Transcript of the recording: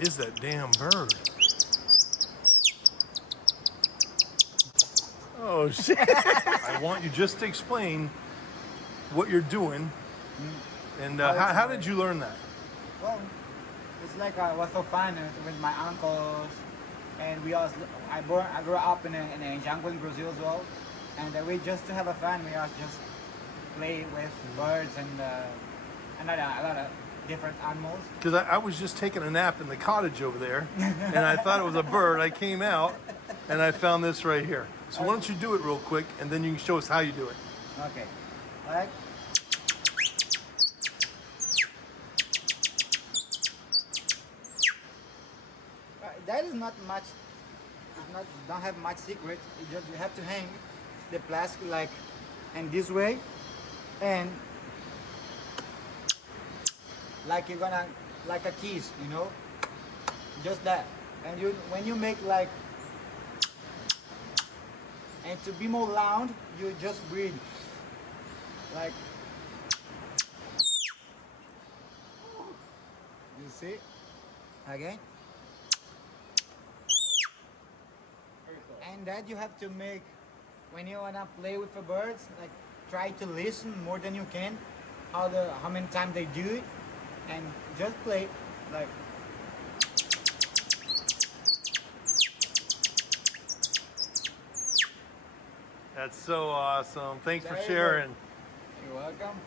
is that damn bird? Oh shit. I want you just to explain what you're doing and how did you learn that? Well, it's like I was so fun with my uncles, and I grew up in a jungle in Brazil as well, and we just to have a fun. We just play with birds and a lot of different animals. Because I was just taking a nap in the cottage over there, and I thought it was a bird. I came out, and I found this right here. So why don't you do it real quick, and then you can show us how you do it. Okay, like. That is not much. Don't have much secret. You have to hang the plastic like, and this way, and like you're gonna like a keys, you know, just that. And when you make like, and to be more loud, you just breathe like. You see, again. And that you have to make when you wanna play with the birds. Like try to listen more than you can how many times they do it, and just play like. That's so awesome. Thanks for There you go. sharing. You're welcome.